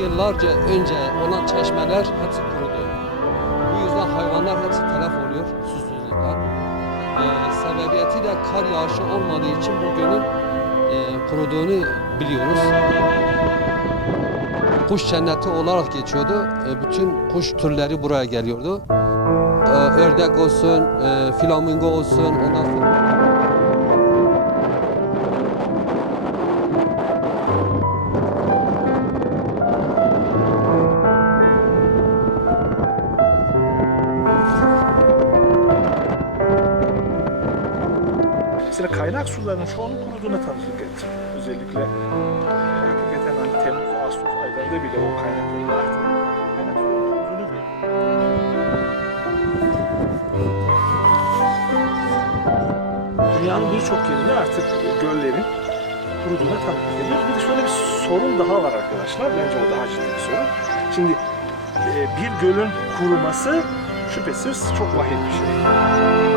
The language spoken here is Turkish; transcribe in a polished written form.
Yıllarca önce olan çeşmeler hepsi kurudu. Bu yüzden hayvanlar hepsi telef oluyor susuzluktan. Sebebiyeti de kar yağışı olmadığı için bu gölün kuruduğunu biliyoruz. Kuş cenneti olarak geçiyordu. Bütün kuş türleri buraya geliyordu. Ördek olsun, flamingo olsun, ondan sonra... Mesela kaynak sularının çoğunun kuruduğuna tanıklık ettim. Özellikle hakikaten hani Temmuz, Ağustos aylarında bile o kaynakların arttığını, kaynak sularının kuruduğunu görüyorum. Dünyanın birçok yerinde artık göllerin kuruduğuna tanıklık ediyoruz. Bir de şöyle bir sorun daha var arkadaşlar. Bence o daha ciddi bir sorun. Şimdi bir gölün kuruması şüphesiz çok vahim bir şey.